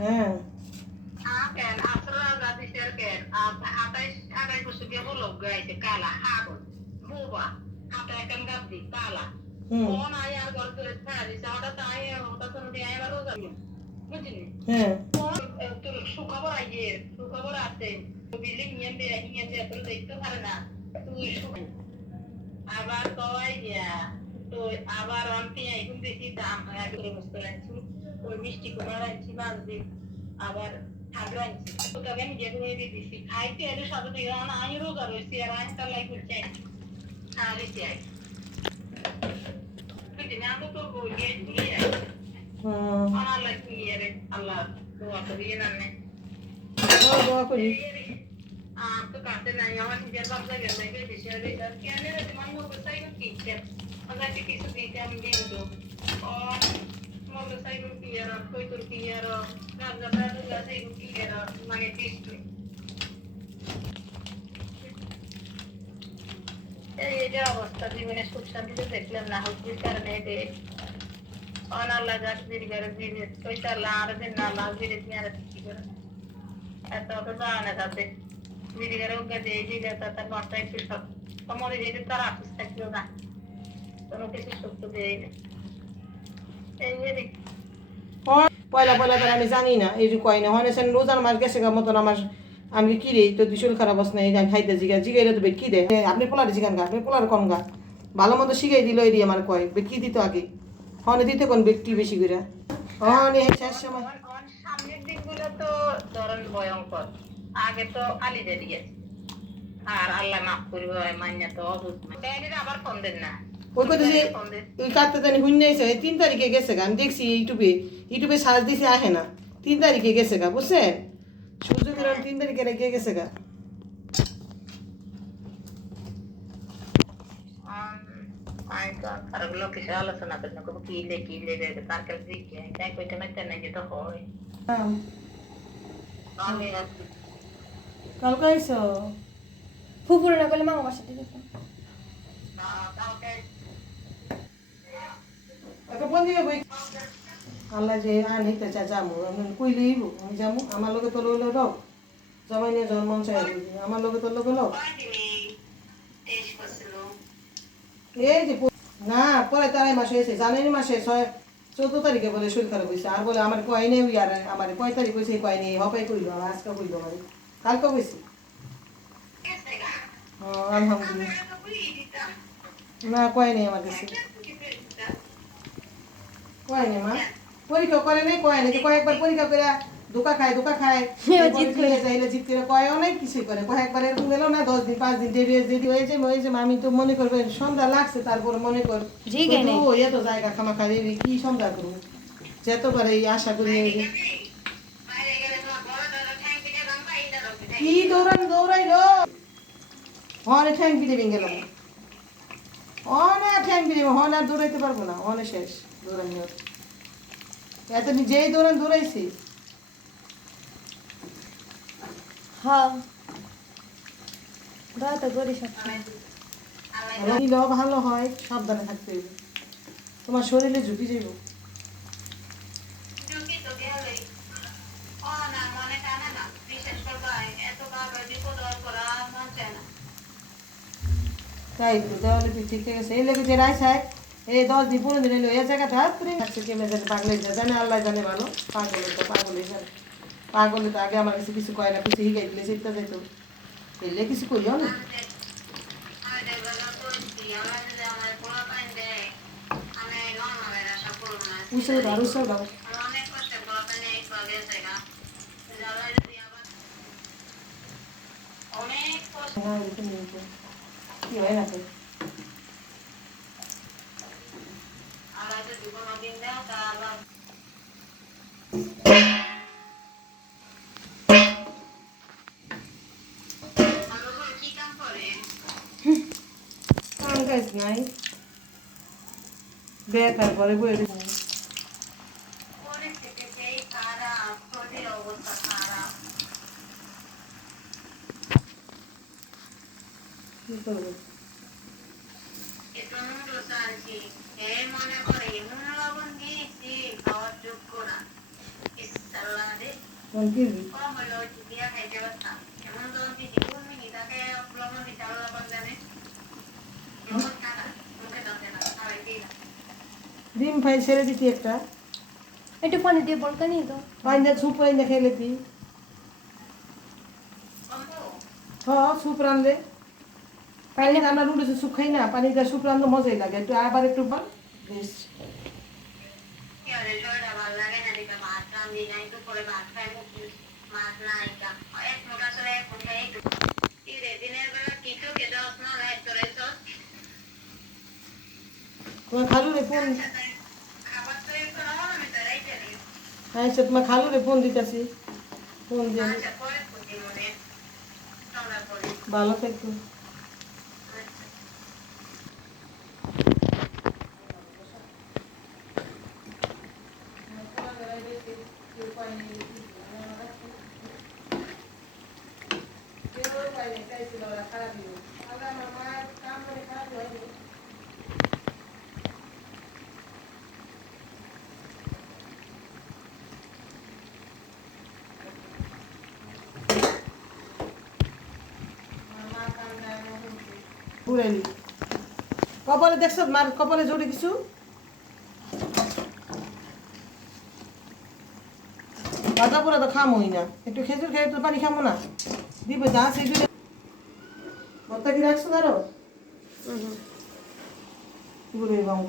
হ্যাঁ হুম হ্যাঁ আবার কওয়াই দিয়া তো আবার অন্তি এখন দেখি দাম করে বসতে লাগছি ওই মিষ্টি কুমড়া রাখছি মাছ দিই আবার ঠাকুর আনছি ওটা আমি যে করে দিয়েছি খাইতে এলে সব দিকে আমি রোজা রয়েছি আর আমি তার লাই করছি আর চাই বুঝলি না তো বই গিয়ে আমার লাগি রে আল্লাহ দোয়া করি না দোয়া করি তো কাছে নাই আমার নিজের বাচ্চা গেল লাগে দেশে কেন তোমার মোটরসাইকেল কিনছে আমাকে কিছু দিতে আমি দিয়ে দেবো আর মোটরসাইকেল কিয়ার কই তোর কিয়ার গাজা সাইকেল কিয়ার মানে ডিসপ্লে এই যে অবস্থা জীবনে সুখ শান্তিতে দেখলাম না হচ্ছে কারণে এতে অনাল্লা গাছ দিদি করে দিদি পয়সা লাড় দিন না লাল দিদি আর কি করে এত তো জানা যাবে দিদি করে ওকে দিয়ে দিদি তার ঘরটা একটু সব তোমাদের যেতে তার আফিস থাকলো না কোনো কিছু সত্য দিয়ে এই যে পয়লা পয়লা তার আমি জানি না এই যে কয় না হয় না রোজার মাস গেছে গা মতন আমার আমি কি রে তো দুশোর খারাপ আস না এই আমি খাইতে জিগাইলে তো বেট কি দে আপনি পোলার জিগান গা আপনি পোলার কম গা ভালো মতো শিখাই দিল এই আমার কয় বেট কি দিত আগে হনে দিতে কোন বেট কি বেশি করে হনে শেষ সময় সামনের দিকগুলো তো ধরেন ভয়ঙ্কর আগে তো আলি দিয়ে গেছে আর আল্লাহ মাফ করবে মান্য তো অবুঝ আবার ফোন দেন না ওই কথা যে ওই কাটতে জানি হুইন এসে 3 তারিখে গেছে গা আমি দেখছি ইউটিউবে সার্চ দিছি আসে না 3 তারিখে গেছে গা বুঝছেন সূর্য কিরণ 3 তারিখে রেখে গেছে গা খারাপগুলো কিছু আলোচনা করেন কি লেগে তার কাছে তাই কইতে মাইতে না যেটা হয় কালকে আইসো ফুপুরে না করলে মামা বাসাতে যেতাম একটা ফোন দিবে বই আল্লাহ যে আনিতে চা যামু আমি কইলেই আমি যামু আমার লগে তো লইলো দাও জামাই নিয়ে জন্ম চাই আমার লগে তো লগে লো এই যে না পরে তারাই মাসে এসে জানেনি মাসে 14 তারিখে বলে শরীর খারাপ হয়েছে আর বলে আমার কয় নেই আর আমার 5 তারিখ হয়েছে কয় নেই হপাই কইলো আর আজকে কইলো মানে কালকে কইছি আলহামদুলিল্লাহ না কয় নেই আমার কাছে কয় নেই মা পরীক্ষা করে নেই কয় নেই কয়েকবার পরীক্ষা করে ধোকা খায় জিত করে কয় অনেক কিছুই করে কয়েকবার এরকম গেল না 10 দিন 5 দিন দেরি হয়েছে আমি তো মনে করবে সন্ধ্যা লাগছে তারপর মনে কর ও এত জায়গা খামাখা দেবি কি সন্ধ্যা করবো যেতবার এই আশা করি কি দৌড়াইলো হনে ঠ্যাং পিটে ভেঙে গেল হনে ঠ্যাং পিটে হনে আর দৌড়াইতে পারবো না হনে শেষ দৌড়ানি এত যেই দৌড়াইছি হ্যাঁ তো করি সব ভালো হয় সাবধানে থাকতে হবে তোমার শরীরে ঝুঁকি যাইব তাই তো দেওয়ালে ঠিক আছে এই লেগে যে রাইস হয় এই 10 দিন 15 দিন এলো এই জায়গাটা কেমন জানে পাগলে জানে আল্লাহ জানে ভালো পাগলে তো আগে আমার কাছে কিছু কয় না কিছু হিগাই দিলে সেটা যেত এলে কিছু করিও না উৎসব দাও উৎসব দাও কি হয় না নাই বেকার পরে বই কি করবো মনে করে এমন লবণ দিয়েছি খাওয়ার যোগ্য না কোন কিরবি কম হলো দিয়া খাইতে পারতাম এমন ধরুন দিদি কোন তাকে লবণ দিতে আরো লবণ জানে লবণ ছাড়া মুখে দাঁতে না খাওয়াইতেই না ডিম ফ্রাই ছেড়ে দিতি একটা একটু পানি দিয়ে বলকা নিয়ে দাও পাইন্দা স্যুপ রাইন্দা খেয়ে লেতি হ্যাঁ স্যুপ রান্ধলে পানি আমরা নুডলসের স্যুপ খাই না পানি দিয়ে স্যুপ রান্ধলে মজাই লাগে একটু আবার একটু পর বেশ কি আরে জয়টা ভালো লাগে না দিকে ভাত রান্ধি নাই তো করে ভাত খাই মুখি মাছ না এটা এক মোটা করে এক মোটা একটু কি রে দিনের বেলা কিছু খেতে হস না রাত করে তো তোমার খালু রে ফোন খাবার তো একটু নাও আমি তো রাইতে নেই আচ্ছা তোমার খালু রে ফোন দিতেছি ফোন দিয়ে আচ্ছা পরে খুঁজি মনে সন্ধ্যা করে ভালো থাকতো ঘুরাইলি কপালে দেখছ মার কপালে জোরে কিছু বাজা পোড়া তো খামোই না একটু খেজুর খেয়ে তো পানি খামো না দিবে যা সেই দুটো ভর্তা কি রাখছো আরো ঘুরে বাবু